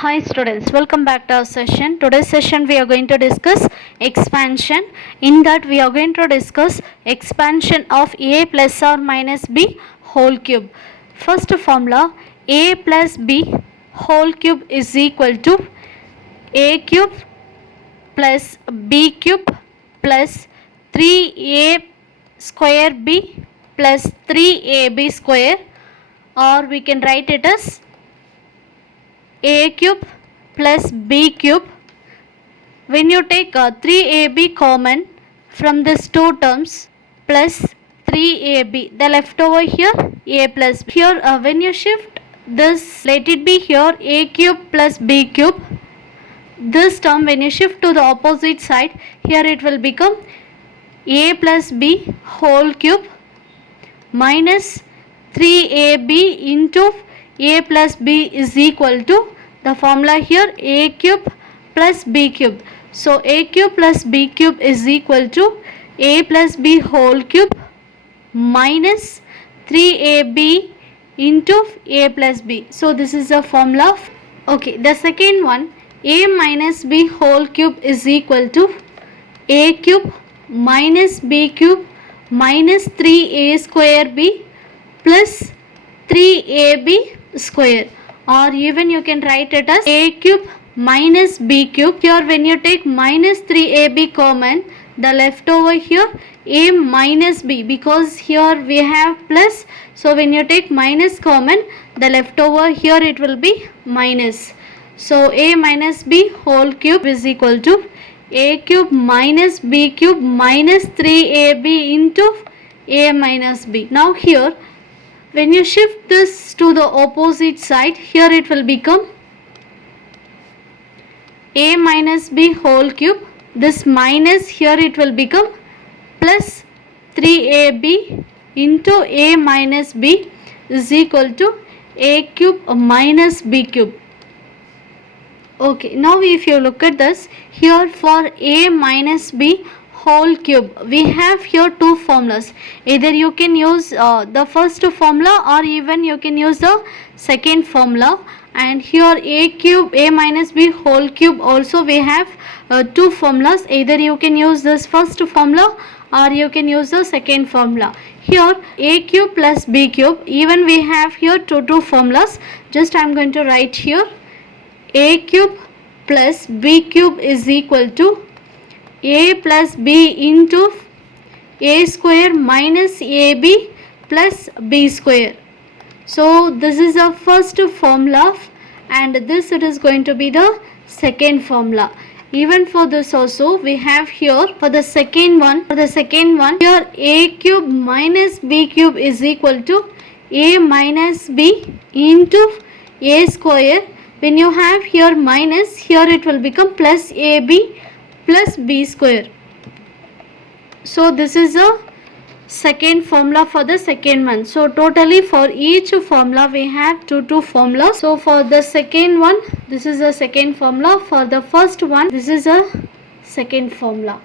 Hi students, welcome back to our session. Today's session we are going to discuss expansion. In that we are going to discuss expansion of a plus or minus b whole cube. First formula, a plus b whole cube is equal to a cube plus b cube plus 3a square b plus 3ab square, or we can write it as a cube plus b cube. When you take 3ab common from these two terms plus 3ab, the left over here a plus b. Here when you shift this, let it be here a cube plus b cube. This term when you shift to the opposite side, here it will become a plus b whole cube minus 3ab into a plus b is equal to the formula here a cube plus b cube. So a cube plus b cube is equal to a plus b whole cube minus 3ab into a plus b. So this is the formula. Okay, the second one, a minus b whole cube is equal to a cube minus b cube minus 3a square b plus 3ab square, or even you can write it as a cube minus b cube. Here when you take minus 3ab common, the left over here a minus b, because here we have plus, so when you take minus common, the left over here it will be minus. So a minus b whole cube is equal to a cube minus b cube minus 3ab into a minus b. Now here when you shift this to the opposite side, here it will become a minus b whole cube. This minus here it will become plus 3ab into a minus b is equal to a cube minus b cube. Okay, now if you look at this, here for a minus b whole cube, we have here two formulas. Either you can use the first formula, or even you can use the second formula. And here a minus b whole cube also we have two formulas. Either you can use this first formula or you can use the second formula. Here a cube plus b cube, even we have here two formulas. Just I am going to write here a cube plus b cube is equal to a plus b into a square minus ab plus b square. So this is the first formula, and this it is going to be the second formula. Even for this also we have here for the second one here a cube minus b cube is equal to a minus b into a square. When you have here minus, here it will become plus ab plus b square. So this is a second formula for the second one. So totally for each formula we have two formulas. So for the second one, this is the second formula. For the first one, this is a second formula.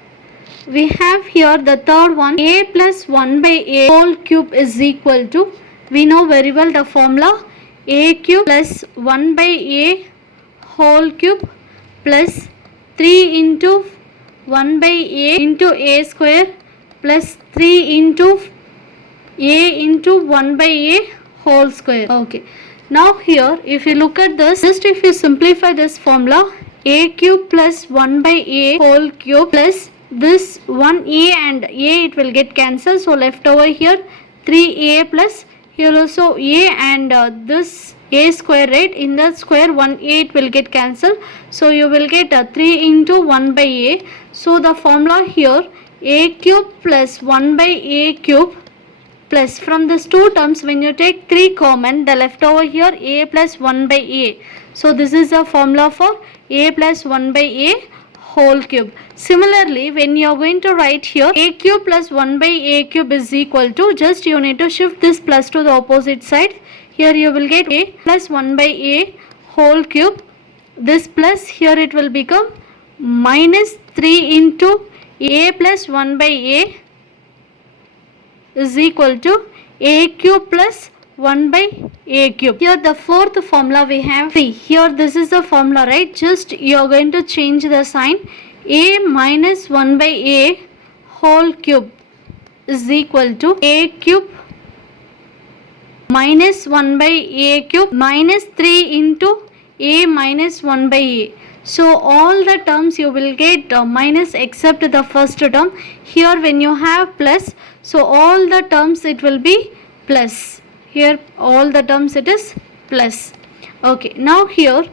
We have here the third one, a plus 1 by a whole cube is equal to, we know very well the formula, a cube plus 1 by a whole cube plus 3 into 1 by a into a square plus 3 into a into 1 by a whole square. Okay, now here if you look at this, just if you simplify this formula, a cube plus 1 by a whole cube plus this 1a and a it will get cancelled, so left over here 3a plus here also a and this a square, right, in the square 1a it will get cancelled, so you will get 3 into 1 by a. So the formula here a cube plus 1 by a cube plus, from these two terms when you take 3 common, the left over here a plus 1 by a. So this is the formula for a plus 1 by a whole cube. Similarly, when you are going to write here a cube plus 1 by a cube is equal to, just you need to shift this plus to the opposite side. Here you will get a plus 1 by a whole cube. This plus here it will become minus 3 into a plus 1 by a is equal to a cube plus 1 by a cube. Here the fourth formula we have, see here this is the formula, right? Just you are going to change the sign. A minus 1 by a whole cube is equal to a cube minus 1 by a cube minus 3 into a minus 1 by a. So all the terms you will get minus except the first term. Here when you have plus, so all the terms it will be plus. Here all the terms it is plus. Okay, now here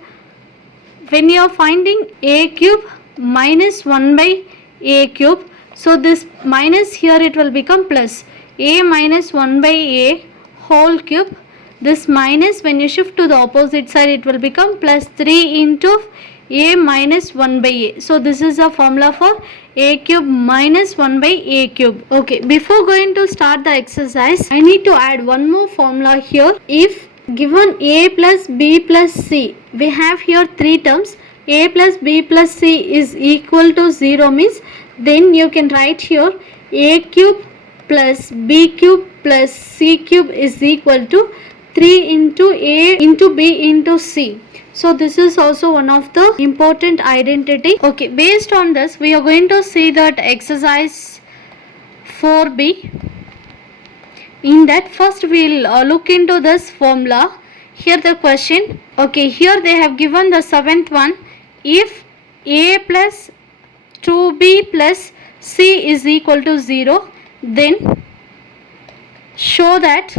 when you are finding a cube minus 1 by a cube, so this minus here it will become plus. A minus 1 by a whole cube, this minus when you shift to the opposite side it will become plus 3 into a minus 1 by a. So this is a formula for a cube minus 1 by a cube. Okay, before going to start the exercise, I need to add one more formula here. If given a plus b plus c, we have here three terms. A plus b plus c is equal to 0 means, then you can write here a cube plus b cube plus c cube is equal to 3 into a into b into c. So this is also one of the important identity. Okay, based on this we are going to see that exercise 4b. In that first we'll look into this formula. Here the question, okay, here they have given the seventh one. If a plus 2b plus c is equal to 0, then show that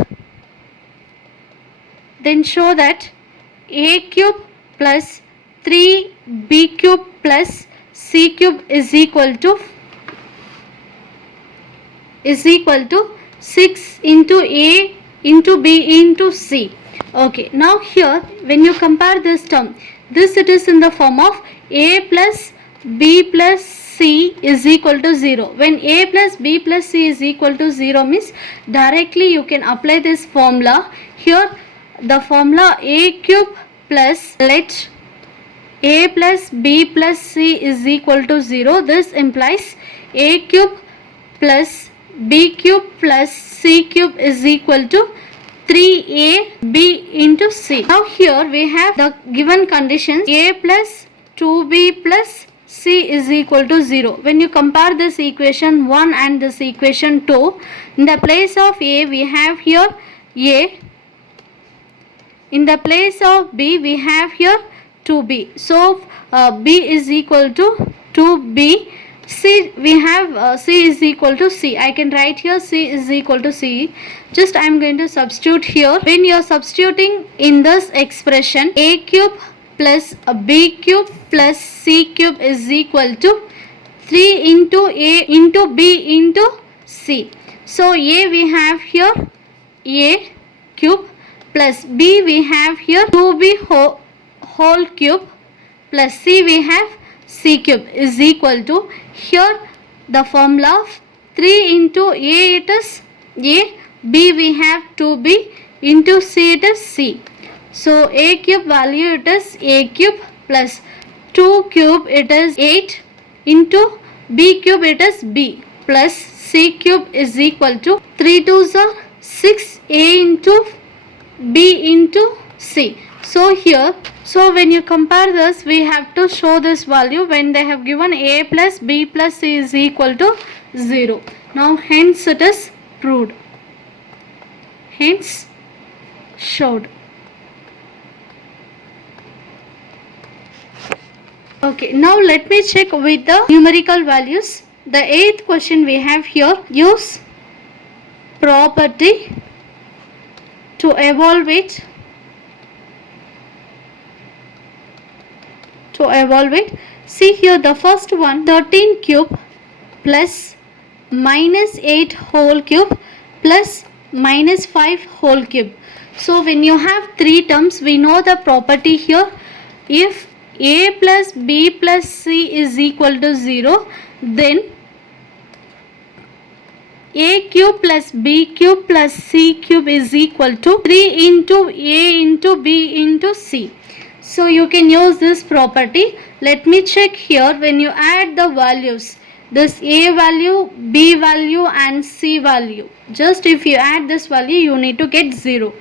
a cube plus 3b cube plus c cube is equal to 6 into a into b into c. Okay, now here when you compare this term, this it is in the form of a plus b plus c is equal to 0. When a plus b plus c is equal to 0 means directly you can apply this formula. Here the formula a cube plus, let a plus b plus c is equal to 0. This implies a cube plus b cube plus c cube is equal to 3ab into c. Now here we have the given conditions a plus 2b plus c is equal to 0. When you compare this equation 1 and this equation 2, in the place of a we have here a, in the place of b we have here 2b. So b is equal to 2b. C we have c is equal to c. I can write here c is equal to c. Just I am going to substitute here. When you are substituting in this expression, a cube plus b cube plus c cube is equal to 3 into a into b into c. So a we have here a cube plus b we have here 2b whole cube plus c we have c cube is equal to, here the formula of 3 into a it is a, b we have 2b into c it is c. So a cube value it is a cube plus 2 cube it is 8 into b cube it is b plus c cube is equal to 3 2s are 6 a into b into c. So here, so when you compare this we have to show this value when they have given a plus b plus c is equal to 0. Now hence it is proved, hence showed. Okay, now let me check with the numerical values. The 8th question we have here, use property to evaluate see here the first one, 13 cube plus minus 8 whole cube plus minus 5 whole cube. So when you have three terms, we know the property here. If a plus b plus c is equal to 0, then a cube plus b cube plus c cube is equal to 3 into a into b into c. So you can use this property. Let me check here. When you add the values, this a value, b value and c value, just if you add this value you need to get 0.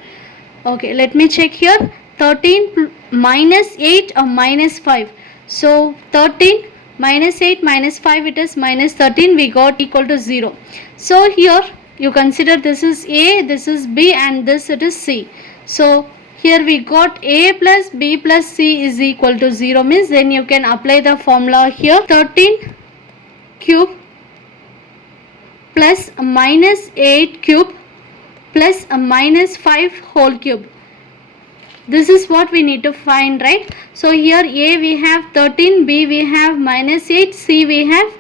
Okay, let me check here. 13 minus 8 or minus 5. So 13 minus 8 minus 5, it is minus 13. We got equal to 0. So here you consider this is A, this is B, and this it is C. So here we got A plus B plus C is equal to 0, means then you can apply the formula here. 13 cube plus minus 8 cube plus minus 5 whole cube. This is what we need to find, right? So here A we have 13, B we have minus 8, C we have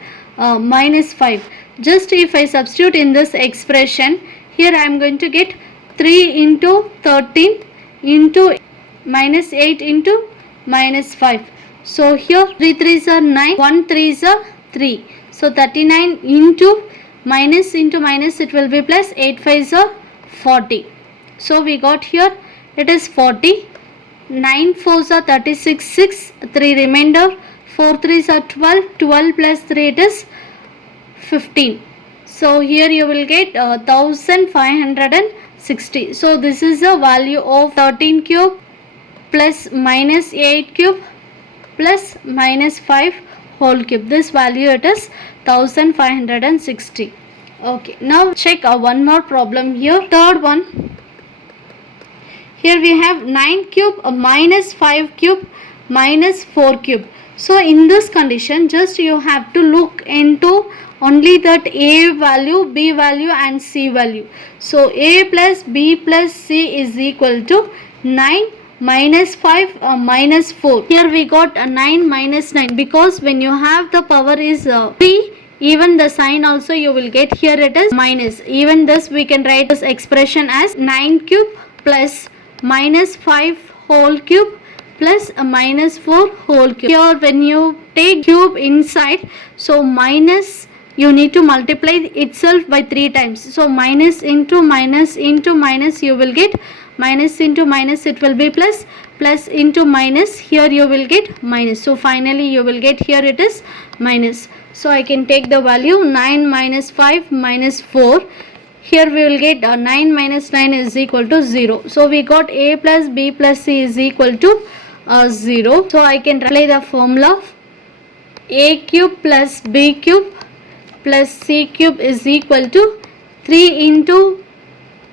minus 5. Just if I substitute in this expression, here I am going to get 3 into 13 into minus 8 into minus 5. So here 3 3s are 9, 1 3s are 3. So 39 into minus it will be plus, 8 5s are 40. So we got here it is 40. 9 4s are 36, 6, 3 remainder, 4 3s are 12, 12 plus 3 it is 15. So here you will get 1560. So this is the value of 13 cube plus minus 8 cube plus minus 5 whole cube. This value it is 1560. Okay, now check one more problem here. Third one. Here we have 9 cube minus 5 cube minus 4 cube. So in this condition, just you have to look into only that A value, B value and C value. So A plus B plus C is equal to 9 minus 5 minus 4. Here we got 9 minus 9, because when you have the power is 3, even the sign also you will get, here it is minus. Even this we can write this expression as 9 cube plus minus 5 whole cube plus a minus 4 whole cube. Here when you take cube inside, so minus you need to multiply itself by 3 times. So minus into minus into minus, you will get minus into minus, it will be plus, plus into minus, here you will get minus. So finally you will get, here it is minus. So I can take the value 9 minus 5 minus 4. Here we will get 9 minus 9 is equal to 0. So we got A plus B plus C is equal to 0. So I can apply the formula. A cube plus B cube plus C cube is equal to 3 into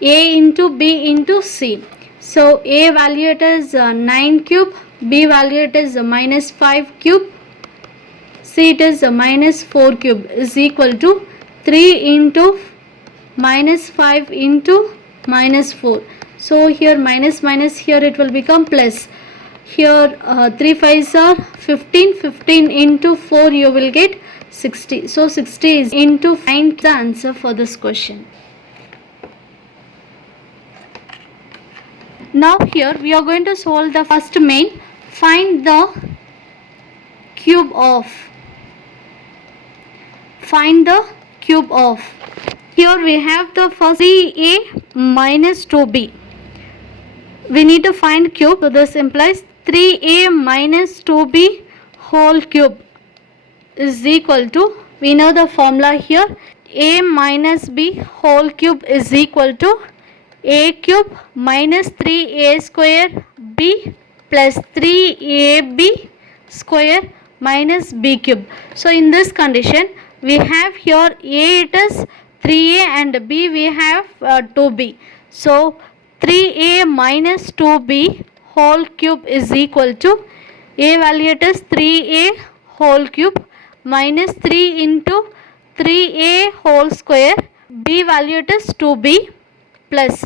A into B into C. So A value it is 9 cube, B value it is minus 5 cube, C it is minus 4 cube is equal to 3 into minus 5 into minus 4. So here minus minus, here it will become plus. Here 3 5s are 15, 15 into 4 you will get 60. So 60 is into, find the answer for this question. Now here we are going to solve the first main. Find the cube of. Find the cube of. Here we have the first 3a minus 2b. We need to find cube. So this implies 3a minus 2b whole cube is equal to, we know the formula here, a minus b whole cube is equal to a cube minus 3a square b plus 3ab square minus b cube. So in this condition we have here a it is 3a and b we have 2b. So 3a minus 2b whole cube is equal to, a value it is 3a whole cube minus 3 into 3a whole square, b value it is 2b plus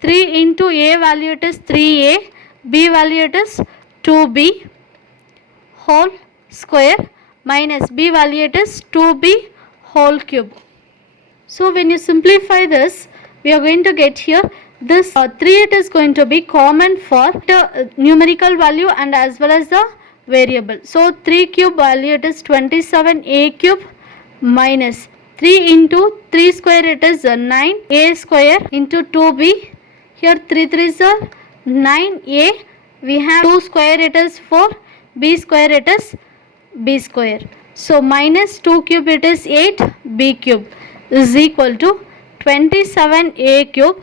3 into a value it is 3a, b value it is 2b whole square minus b value it is 2b whole cube. So when you simplify this, we are going to get here this 3 it is going to be common for the numerical value and as well as the variable. So 3 cube value it is 27a cube minus 3 into 3 square it is 9a square into 2b. Here 3 3s are 9a. We have 2 square it is 4, b square it is b square. So minus 2 cube it is 8b cube is equal to 27a cube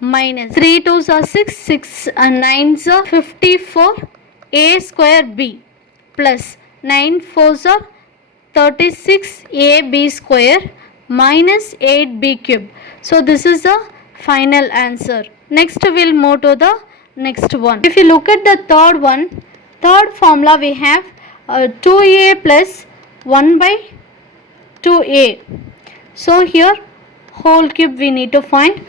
minus 3 2s are 6, 6 and 9s are 54 a square b plus 9 4s are 36 ab square minus 8b cube. So this is the final answer. Next we'll move to the next one. If you look at the third one, third formula we have 2a plus 1 by 2a. So here whole cube we need to find.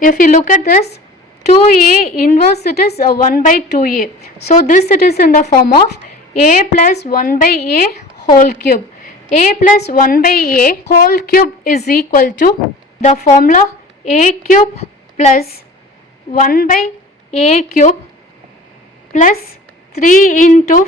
If you look at this 2a inverse, it is 1 by 2a. So this it is in the form of a plus 1 by a whole cube. A plus 1 by a whole cube is equal to the formula a cube plus 1 by a cube plus 3 into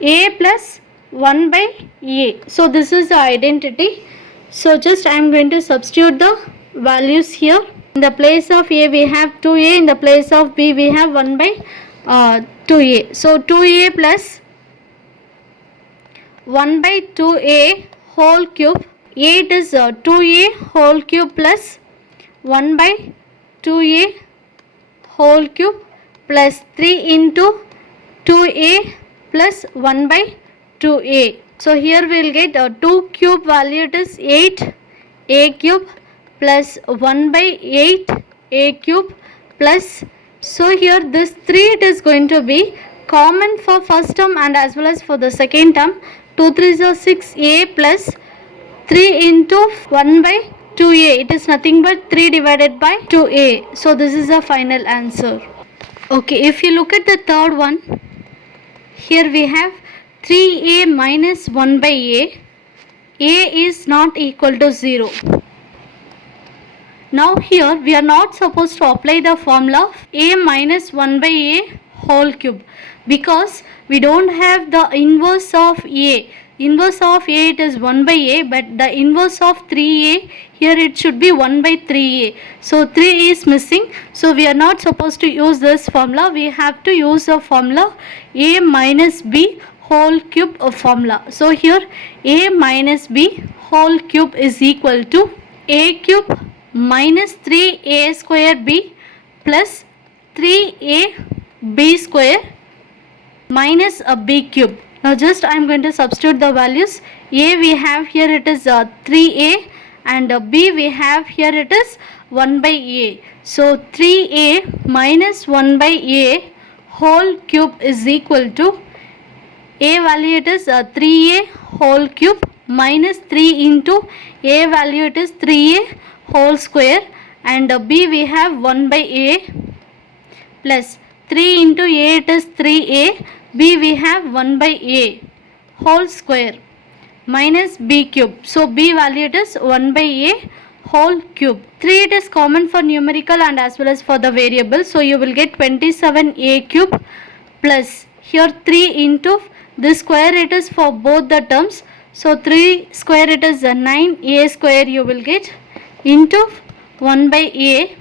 a plus 1 by a. So this is the identity. So just I am going to substitute the values here. In the place of a we have 2a, in the place of b we have 1 by 2a. So 2a plus 1 by 2a whole cube. 8 is 2a whole cube plus 1 by 2a whole cube plus 3 into 2a plus 1 by 2a. So here we will get 2 cube value, it is 8 a cube plus 1 by 8 a cube plus, so here this 3 it is going to be common for first term and as well as for the second term. 2 3s are 6a plus 3 into 1 by 2a, it is nothing but 3 divided by 2a. So this is the final answer. Okay, if you look at the third one, here we have 3a minus 1 by a is not equal to 0. Now here we are not supposed to apply the formula of a minus 1 by a whole cube because we don't have the inverse of a. Inverse of a it is 1 by a, but the inverse of 3a here it should be 1 by 3a. So 3 is missing. So we are not supposed to use this formula. We have to use the formula a minus b whole cube formula. So here a minus b whole cube is equal to a cube minus 3a square b plus 3a b square minus a b cube. Now just I am going to substitute the values. A we have here it is 3a and b we have here it is 1 by a. So 3a minus 1 by a whole cube is equal to a value it is 3a whole cube minus 3 into a value it is 3a whole square and b we have 1 by a plus 3 into a it is 3a, b we have 1 by a whole square minus b cube. So b value it is 1 by a whole cube. 3 it is common for numerical and as well as for the variable. So you will get 27a cube plus here 3 into this square it is for both the terms. So 3 square it is 9a square you will get into 1 by a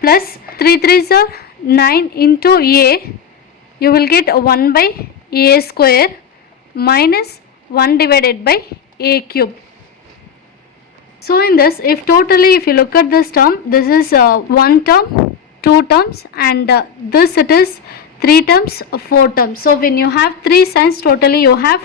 plus 3 3s are 9 into a, you will get 1 by a square minus 1 divided by a cube. So in this, if you look at this term, this is 1 term, 2 terms and this it is 3 terms, 4 terms. So when you have 3 signs, totally you have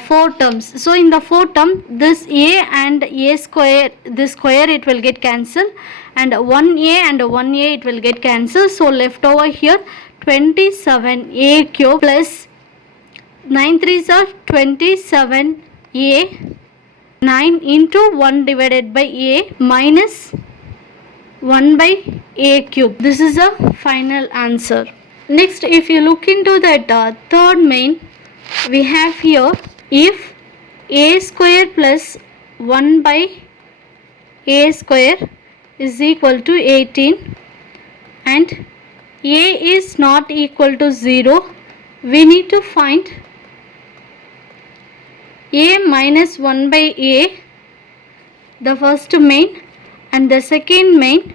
4 terms. So in the 4 term, this a and a square, this square it will get cancelled and 1a and 1a it will get cancelled. So left over here 27a cube plus 9 3s are 27a, 9 into 1 divided by a minus 1 by a cube. This is a final answer. Next, if you look into that third main, we have here if a square plus 1 by a square is equal to 18 and a is not equal to 0, we need to find a minus 1 by a, the first main, and the second main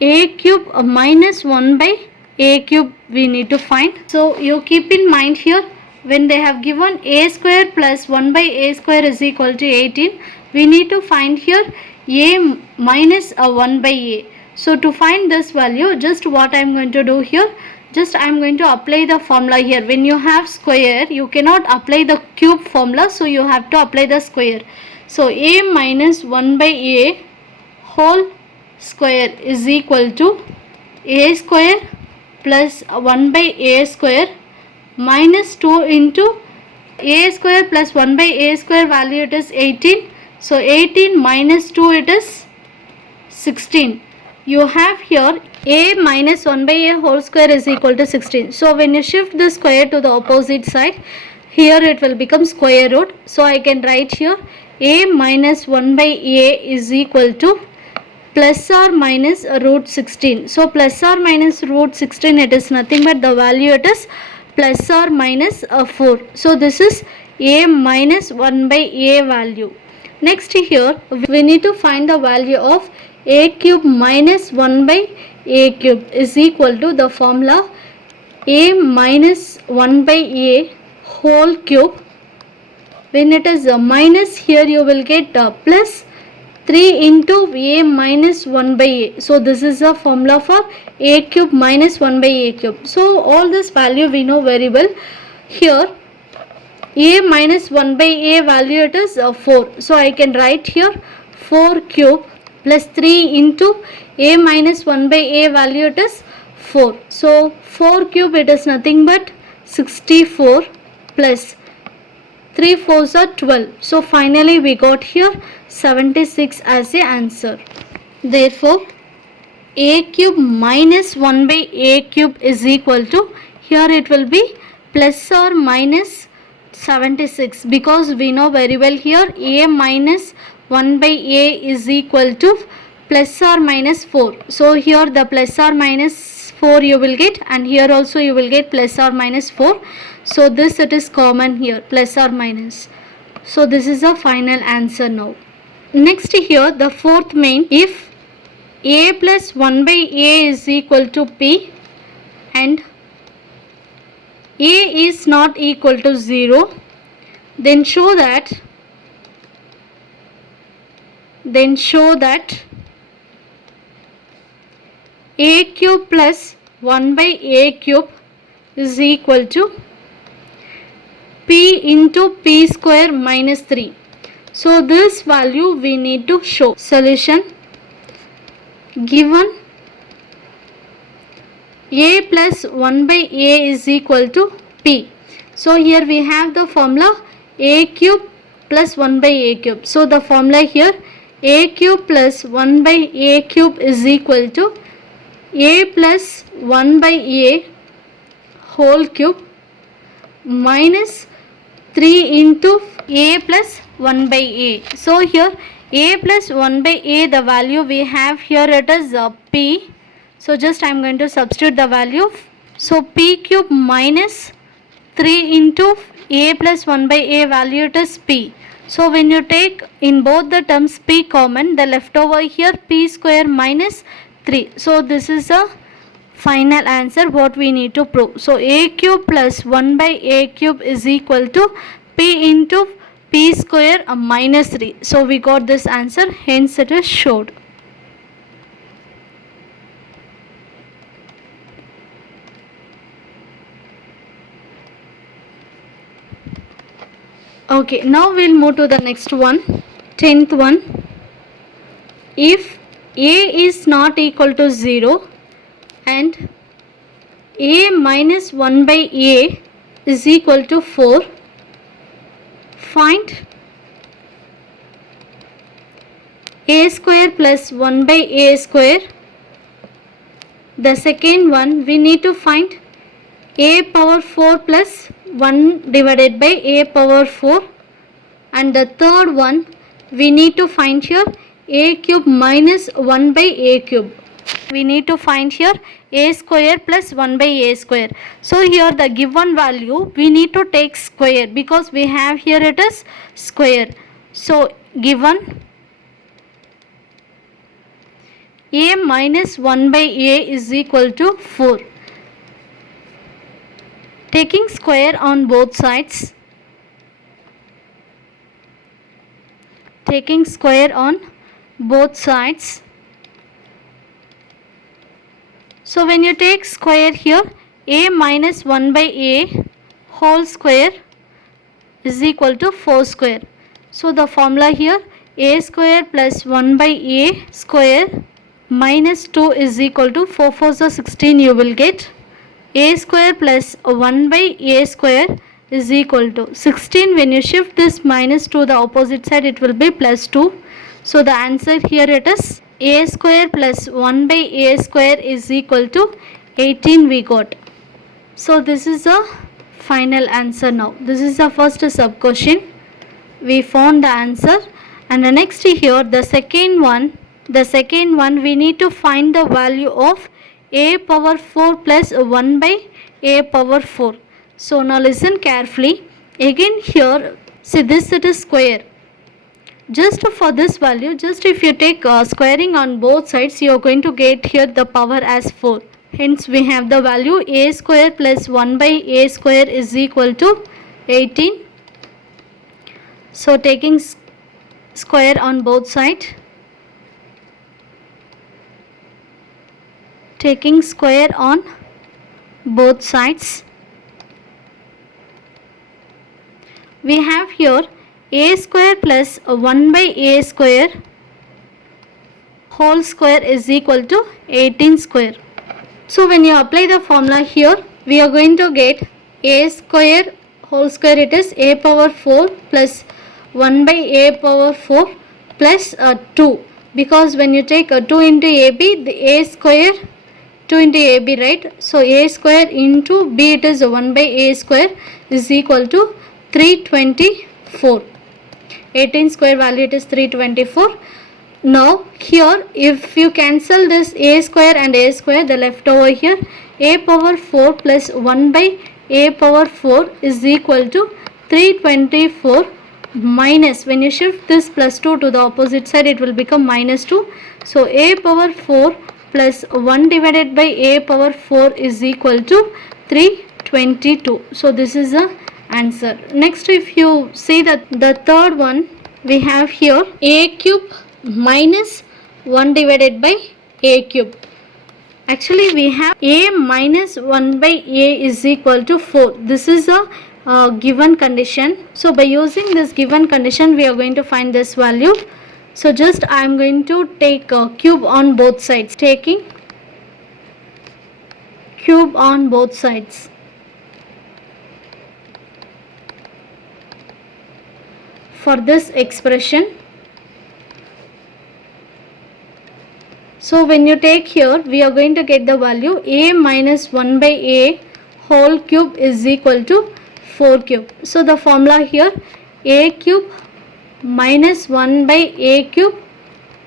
a cube minus 1 by a cube we need to find. So you keep in mind here, when they have given a square plus 1 by a square is equal to 18, we need to find here a minus 1 by a. So to find this value, just what I am going to do here, just I am going to apply the formula here. When you have square, you cannot apply the cube formula, so you have to apply the square. So a minus 1 by a whole square is equal to a square plus 1 by a square minus 2 into a square plus 1 by a square value, it is 18. So 18 minus 2, it is 16. You have here a minus 1 by a whole square is equal to 16. So when you shift the square to the opposite side, here it will become square root. So I can write here a minus 1 by a is equal to plus or minus root 16. So plus or minus root 16, it is nothing but the value, it is plus or minus 4. So this is a minus 1 by a value. Next here we need to find the value of a cube minus 1 by a cube is equal to the formula a minus 1 by a whole cube. When it is a minus, here you will get plus 3 into a minus 1 by a. So this is a formula for a cube minus 1 by a cube. So all this value we know very well. Here a minus 1 by a value, it is 4. So I can write here 4 cube plus 3 into a minus 1 by a value, it is 4. So 4 cube, it is nothing but 64 plus 3 4s are 12. So finally we got here 76 as a answer. Therefore a cube minus 1 by a cube is equal to, here it will be plus or minus 76, because we know very well here a minus 1 by a is equal to plus or minus 4. So here the plus or minus 4 you will get, and here also you will get plus or minus 4. So this, it is common here, plus or minus. So this is a final answer now. Next here the fourth main, if a plus 1 by a is equal to p and a is not equal to 0, then show that a cube plus 1 by a cube is equal to p into p square minus 3. So this value we need to show. Solution: given a plus 1 by a is equal to p. So here we have the formula a cube plus 1 by a cube. So the formula here a cube plus 1 by a cube is equal to a plus 1 by a whole cube minus 3 into a plus 1 by a. So here a plus 1 by a, the value we have here, it is p. So just I am going to substitute the value. So p cube minus 3 into a plus 1 by a value, it is p. So when you take in both the terms p common, the leftover here p square minus 3. So this is a final answer what we need to prove. So a cube plus 1 by a cube is equal to p into p square minus 3. So we got this answer, hence it is showed. Okay, now we'll move to the next one, 10th one. If a is not equal to 0 and a minus 1 by a is equal to 4, find a square plus 1 by a square. The second one, we need to find a power 4 plus 1 divided by a power 4, and the third one we need to find here a cube minus 1 by a cube. We need to find here a square plus 1 by a square. So here the given value we need to take square, because we have here it is square. So given a minus 1 by a is equal to 4. Taking square on both sides, So when you take square here, a minus 1 by a whole square is equal to 4 square. So the formula here, a square plus 1 by a square minus 2 is equal to 4 4s are 16. You will get a square plus 1 by a square is equal to 16. When you shift this minus to the opposite side, it will be plus 2. So the answer here it is a square plus 1 by a square is equal to 18 we got. So this is the final answer now. This is the first sub question. We found the answer, and the next here the second one we need to find the value of a power 4 plus 1 by a power 4. So now listen carefully. Again here, see this, it is square. Just for this value, just if you take squaring on both sides, you are going to get here the power as 4. Hence we have the value a square plus 1 by a square is equal to 18. So taking square on both sides, taking square on both sides, we have here a square plus 1 by a square whole square is equal to 18 square. So when you apply the formula here, we are going to get a square whole square, it is a power 4 plus 1 by a power 4 plus 2, because when you take 2 into ab, the a square 2 into ab, right? So a square into b, it is 1 by a square is equal to 324. 18 square value, it is 324. Now here if you cancel this a square and a square, the left over here a power 4 plus 1 by a power 4 is equal to 324 minus, when you shift this plus 2 to the opposite side, it will become minus 2. So a power 4 plus 1 divided by a power 4 is equal to 322. So this is the answer. Next, if you see that the third one, we have here a cube minus 1 divided by a cube. Actually we have a minus 1 by a is equal to 4. This is a given condition. So by using this given condition, we are going to find this value. So just I am going to take a cube on both sides, taking cube on both sides. For this expression, so when you take here, we are going to get the value a minus 1 by a whole cube is equal to 4 cube. So the formula here, a cube minus 1 by a cube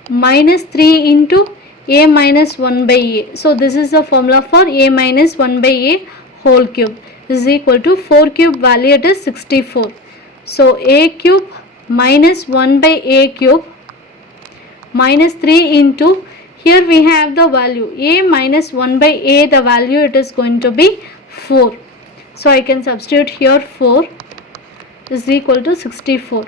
minus 3 into a minus 1 by a. So this is the formula for a minus 1 by a whole cube is equal to 4 cube value, it is 64. So a cube minus 1 by a cube minus 3 into, here we have the value a minus 1 by a, the value it is going to be 4. So I can substitute here 4 is equal to 64.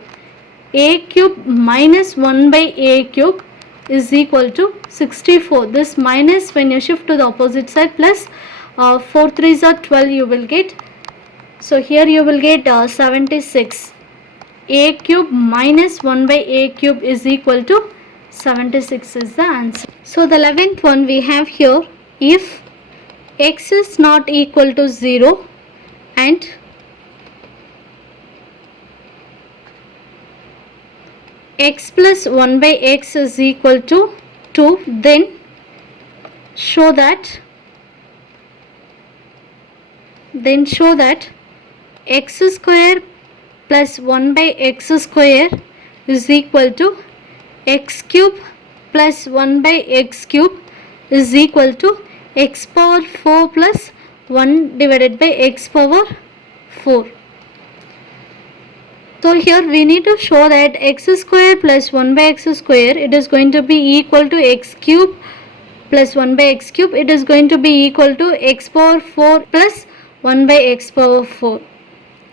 A cube minus 1 by a cube is equal to 64. This minus, when you shift to the opposite side, plus 4 3s are 12 you will get. So here you will get 76. A cube minus 1 by a cube is equal to 76 is the answer. So the 11th one we have here, if x is not equal to 0 and x plus 1 by x is equal to 2, then show that x square plus 1 by x square is equal to x cube plus 1 by x cube is equal to x power 4 plus 1 divided by x power 4. So here we need to show that x square plus 1 by x square, it is going to be equal to x cube plus 1 by x cube, it is going to be equal to x power 4 plus 1 by x power 4.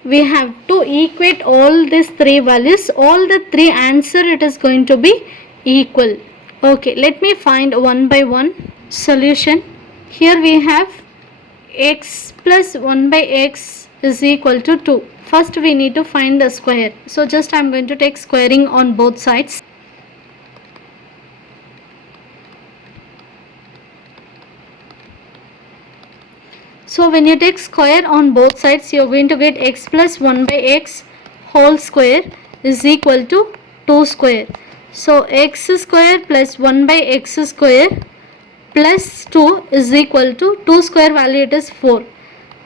We have to equate all these three values, all the three answer it is going to be equal. Okay, let me find one by one solution. Here we have x plus 1 by x is equal to 2. First we need to find the square. So just I am going to take squaring on both sides. So when you take square on both sides, you are going to get x plus 1 by x whole square is equal to 2 square. So x square plus 1 by x square plus 2 is equal to 2 square value, it is 4.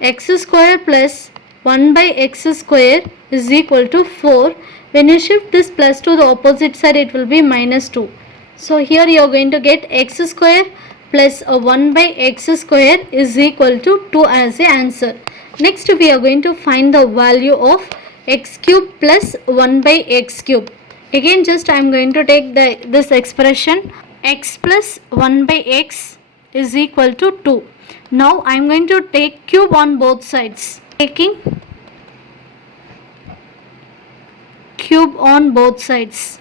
X square plus 1 by x square is equal to 4. When you shift this plus to the opposite side, it will be minus 2. So here you are going to get x square plus 1 by x square is equal to 2 as the answer. Next we are going to find the value of x cube plus 1 by x cube. Again just I am going to take this expression x plus 1 by x is equal to 2. Now I am going to take cube on both sides. Taking cube on both sides.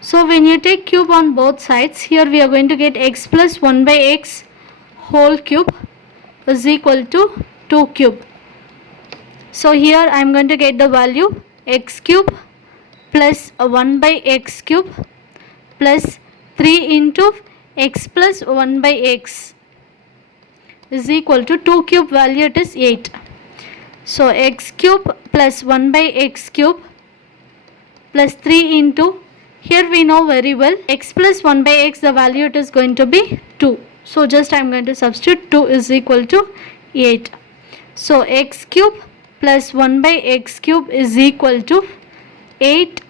So when you take cube on both sides, here we are going to get x plus 1 by x whole cube is equal to 2 cube. So here I am going to get the value x cube plus 1 by x cube plus 3 into x plus 1 by x is equal to 2 cube value, it is 8. So x cube plus 1 by x cube plus 3 into, here we know very well x plus 1 by x, the value it is going to be 2. So just I am going to substitute 2 is equal to 8. So x cube plus 1 by x cube is equal to 8.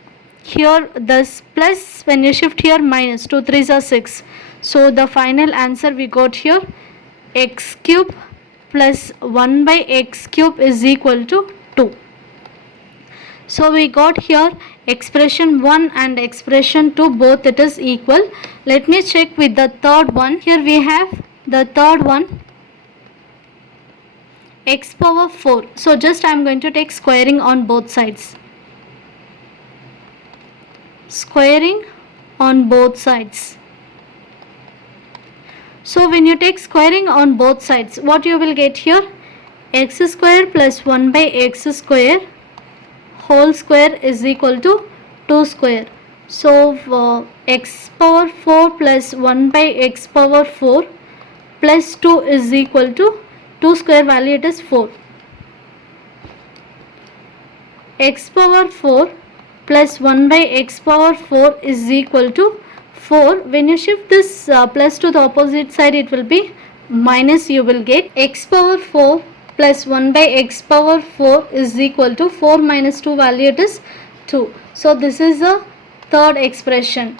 Here this plus, when you shift here minus, 2 3s are 6. So the final answer we got here x cube plus 1 by x cube is equal to 2. So we got here expression 1 and expression 2, both it is equal. Let me check with the third one. Here we have the third one, x power 4. So just I am going to take squaring on both sides. Squaring on both sides. So when you take squaring on both sides, what you will get here? X square plus 1 by x square whole square is equal to 2 square. So x power 4 plus 1 by x power 4 plus 2 is equal to 2 square value, it is 4. X power 4 plus 1 by x power 4 is equal to 4. When you shift this plus to the opposite side, it will be minus, you will get x power 4 plus 1 by x power 4 is equal to 4 minus 2 value, it is 2. So this is the third expression.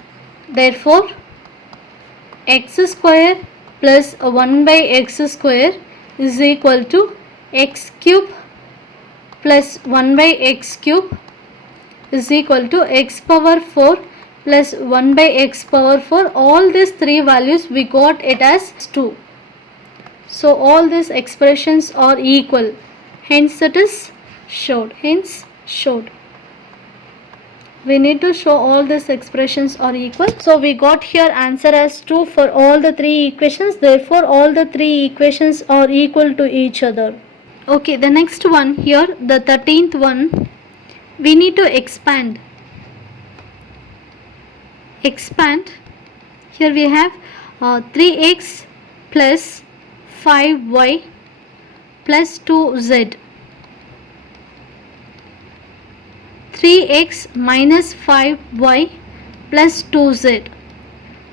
Therefore x square plus 1 by x square is equal to x cube plus 1 by x cube is equal to x power 4 plus 1 by x power 4. All these three values we got it as 2. So all these expressions are equal. Hence it is showed. Hence showed. We need to show all these expressions are equal. So we got here answer as 2 for all the three equations. Therefore all the three equations are equal to each other. Okay, the next one here, the 13th one, we need to expand. Expand. Here we have 3x plus 5y plus 2z. 3x minus 5y plus 2z.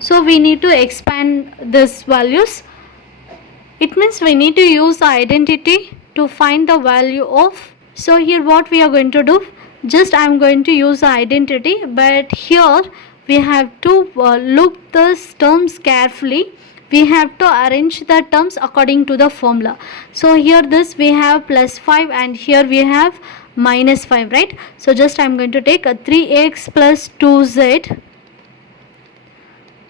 So we need to expand these values. It means we need to use the identity to find the value of. So here what we are going to do, just I am going to use the identity, but here we have to look the terms carefully. We have to arrange the terms according to the formula. So here this we have plus 5 and here we have minus 5, right? So just I am going to take a 3x plus 2z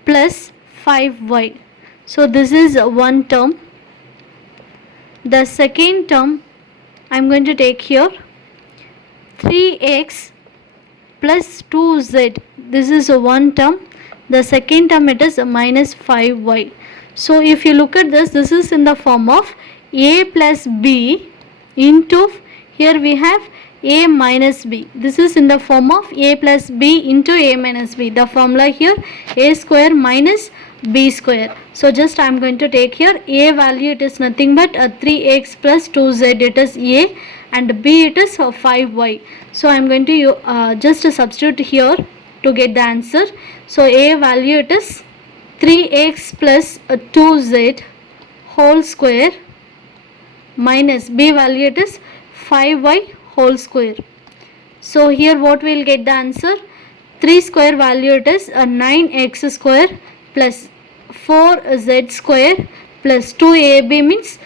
plus 5y. So this is one term. The second term I am going to take here 3x plus 2z. This is one term. The second term it is minus 5y. So if you look at this, this is in the form of a plus b into, here we have a minus b. This is in the form of a plus b into a minus b. The formula here, a square minus b square. So just I am going to take here a value, it is nothing but 3x plus 2z, it is a, and b it is 5y. So I am going to just substitute here to get the answer. So a value it is 3x plus 2z whole square minus b value it is 5y whole square. So here what we will get the answer? 3 square value it is 9x square plus 4z square plus 2ab means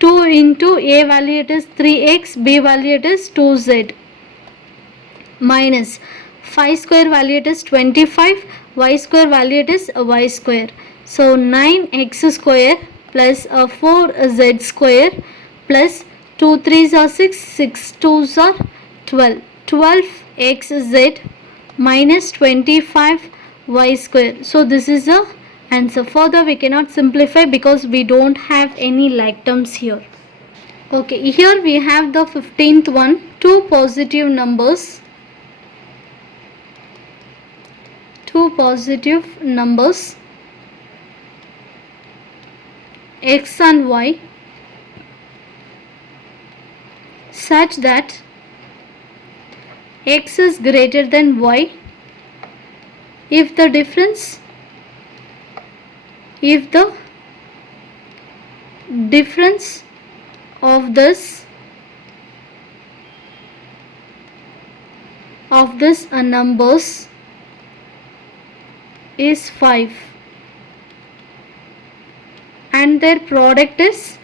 2 into a value it is 3x, b value it is 2z, minus 5 square value it is 25, y square value it is y square. So 9x square plus 4z square plus 2 3s are 6, 6 2s are 12, 12xz minus 25y square. So this is the answer. Further we cannot simplify because we don't have any like terms here. Okay, here we have the 15th one, two positive numbers x and y such that x is greater than y if the difference of this numbers is 5 and their product is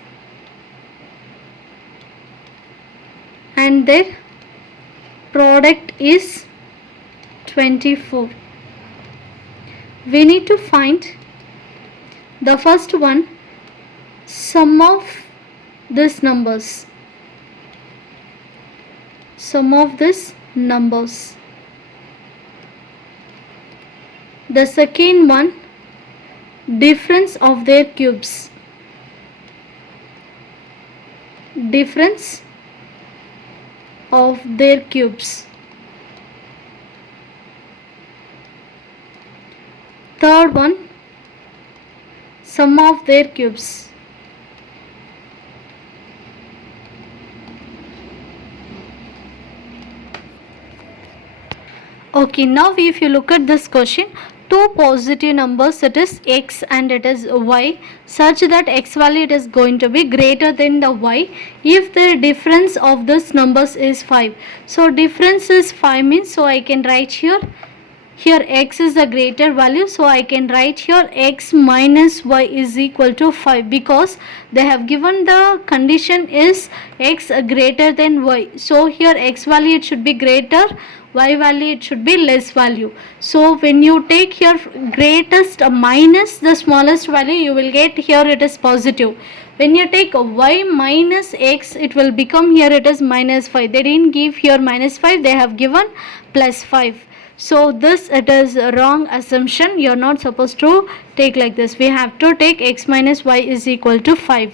24. We need to find the first one, sum of these numbers. The second one, difference of their cubes. Third one, sum of their cubes. Okay, now if you look at this question, two positive numbers, it is x and it is y, such that x value it is going to be greater than the y if the difference of this numbers is 5. So difference is 5 means, so I can write here x is the greater value, so I can write here x minus y is equal to 5 because they have given the condition is x greater than y. So here x value it should be greater, y value it should be less value. So when you take here greatest minus the smallest value, you will get here it is positive. When you take y minus x, it will become here it is minus 5. They didn't give here minus 5, they have given plus 5. So this it is a wrong assumption. You are not supposed to take like this. We have to take x minus y is equal to 5.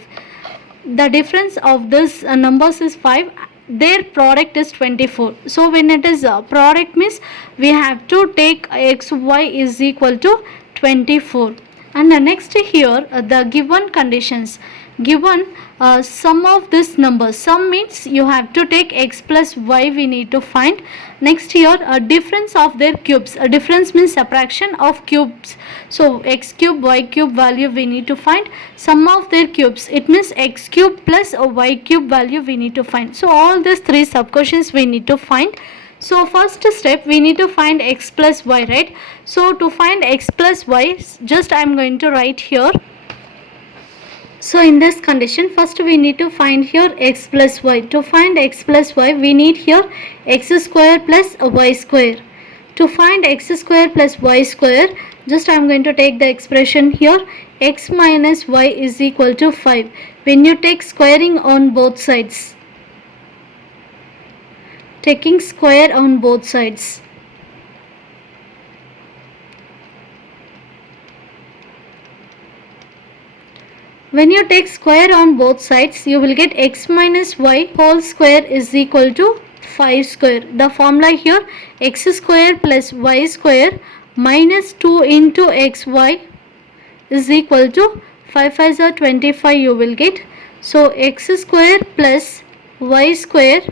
The difference of this numbers is 5. Their product is 24. So when it is product means we have to take x y is equal to 24. And next here the given conditions. Given sum of this number, sum means you have to take x plus y we need to find. Next here a difference of their cubes. A difference means subtraction of cubes. So x cube y cube value we need to find. Sum of their cubes, it means x cube plus y cube value we need to find. So all these three sub questions we need to find. So first step we need to find x plus y, right? So to find x plus y, just I am going to write here. So in this condition, first we need to find here x plus y. To find x plus y, we need here x square plus y square. To find x square plus y square, just I am going to take the expression here, x minus y is equal to 5. When you take squaring on both sides, taking square on both sides, When you take square on both sides, you will get x minus y whole square is equal to 5 square. The formula here, x square plus y square minus 2 into xy is equal to 5 5 are 25 you will get. So x square plus y square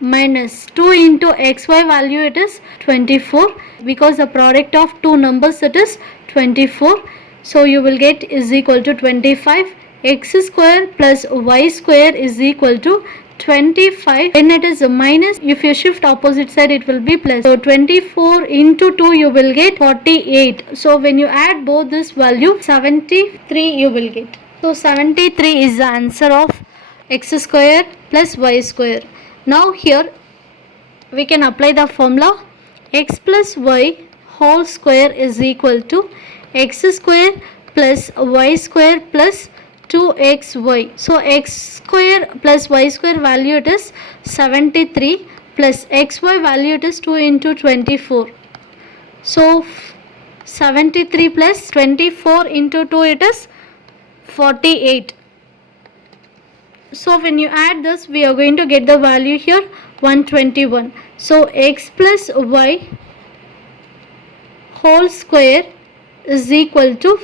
minus 2 into xy value it is 24, because the product of two numbers it is 24. So you will get is equal to 25. X square plus y square is equal to 25. When it is a minus, if you shift opposite side it will be plus. So 24 into 2 you will get 48. So when you add both this value, 73 you will get. So 73 is the answer of x square plus y square. Now here we can apply the formula, x plus y whole square is equal to x square plus y square plus 2xy. So x square plus y square value it is 73 plus xy value it is 2 into 24. So 73 plus 24 into 2 it is 48. So when you add this, we are going to get the value here 121. So x plus y whole square is equal to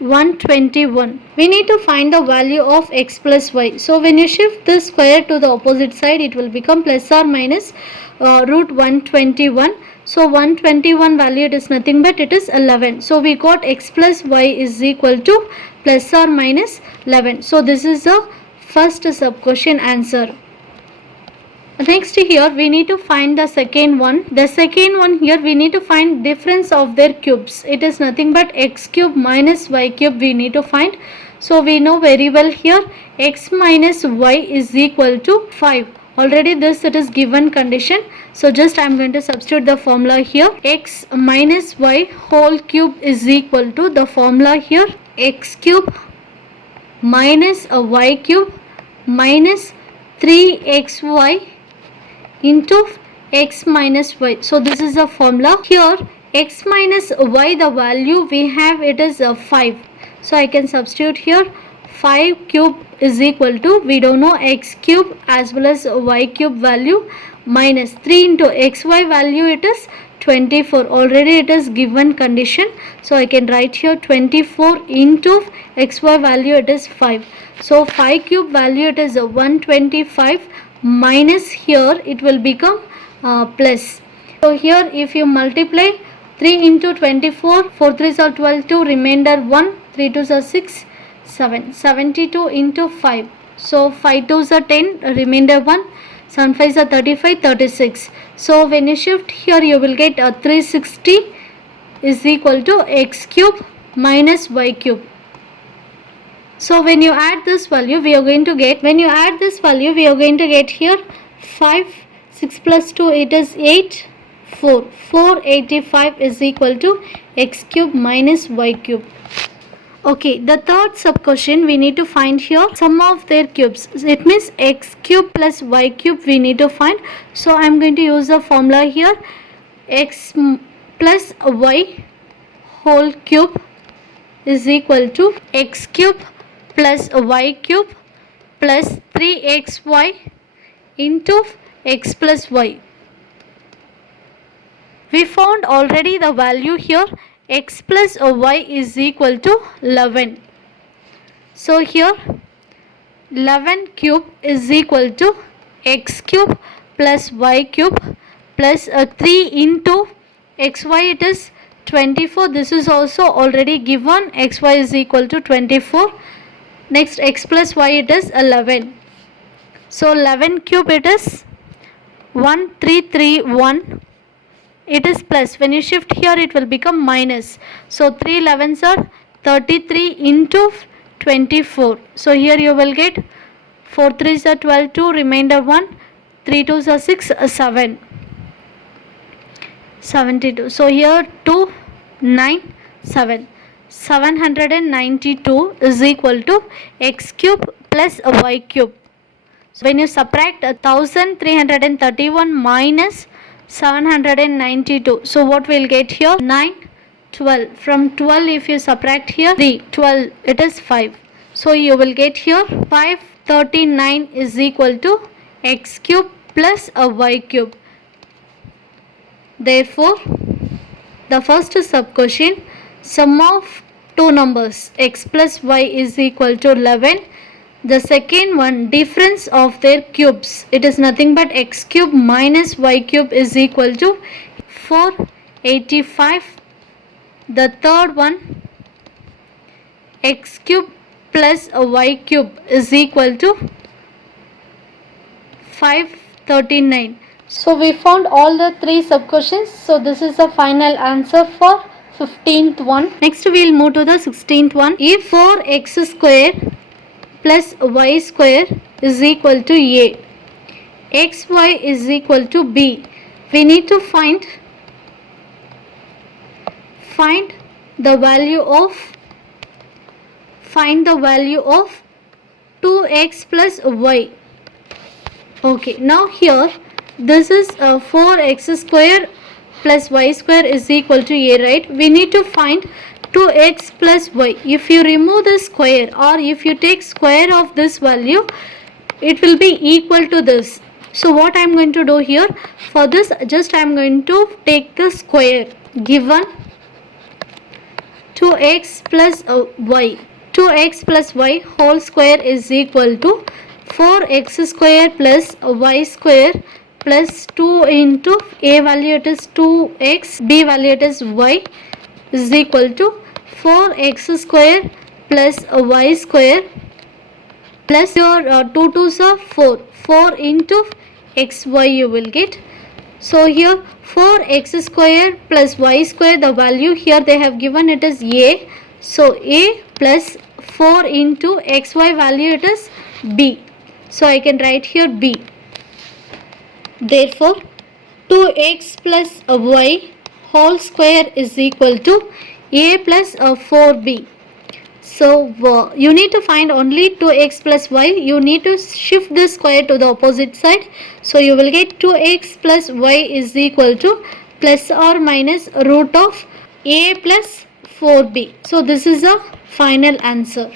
121. We need to find the value of x plus y. So when you shift this square to the opposite side, it will become plus or minus root 121. So 121 value it is nothing but it is 11. So we got x plus y is equal to plus or minus 11. So this is the first sub question answer. Next here we need to find the second one. The second one here we need to find difference of their cubes. It is nothing but x cube minus y cube we need to find. So we know very well here x minus y is equal to 5. Already this it is given condition. So just I am going to substitute the formula here. X minus y whole cube is equal to the formula here x cube minus a y cube minus 3xy into x minus y. So this is the formula. Here x minus y, the value we have it is 5. So I can substitute here 5 cube is equal to, we don't know x cube as well as y cube value, minus 3 into xy value it is 24. Already it is given condition. So I can write here 24 into xy value it is 5. So 5 cube value it is 125 minus here it will become plus. So here if you multiply 3 into 24, 4 3s are 12, 2 remainder 1, 3 2s are 6, 7, 72 into 5. So 5 2s are 10, remainder 1, 7 5s are 35, 36. So when you shift here you will get 360 is equal to x cube minus y cube. So when you add this value we are going to get, here 5, 6 plus 2 it is 8, 4, 485 is equal to x cube minus y cube. Okay, the third sub question we need to find here sum of their cubes. It means x cube plus y cube we need to find. So I am going to use the formula here, x plus y whole cube is equal to x cube plus y cube plus 3xy into x plus y. We found already the value here, x plus y is equal to 11. So here 11 cube is equal to x cube plus y cube plus 3 into xy it is 24. This is also already given, xy is equal to 24. Next x plus y it is 11. So 11 cube it is 1331. It is plus. When you shift here it will become minus. So 3 11s are 33 into 24. So here you will get 4 3s are 12, 2 remainder 1, 3 2s are 6, 7, 72. So here 2 9 7. 792 is equal to x cube plus y cube. So when you subtract 1331 minus 792, so what we'll get here, 9 12. From 12 if you subtract here 3, 12 it is 5. So you will get here 539 is equal to x cube plus a y cube. Therefore, the first sub question, sum of two numbers x plus y is equal to 11. The second one, difference of their cubes, it is nothing but x cube minus y cube is equal to 485. The third one, x cube plus a y cube is equal to 539. So we found all the three sub questions. So this is the final answer for 15th one. Next we will move to the 16th one. If 4x square plus y square is equal to a, xy is equal to b, we need to find the value of 2x plus y. Okay, now here this is 4x square plus y square is equal to a, right? We need to find 2x plus y. If you remove the square or if you take square of this value, it will be equal to this. So what I am going to do here, for this just I am going to take the square given 2x plus y. 2x plus y whole square is equal to 4x square plus y square plus 2 into a value it is 2x, b value it is y, is equal to 4x square plus y square plus your 2 2s are 4 into xy you will get. So here 4x square plus y square, the value here they have given it is a. So a plus 4 into xy value it is b. So I can write here b. Therefore 2x plus y whole square is equal to a plus 4b. So you need to find only 2x plus y. You need to shift this square to the opposite side. So you will get 2x plus y is equal to plus or minus root of a plus 4b. So this is a final answer.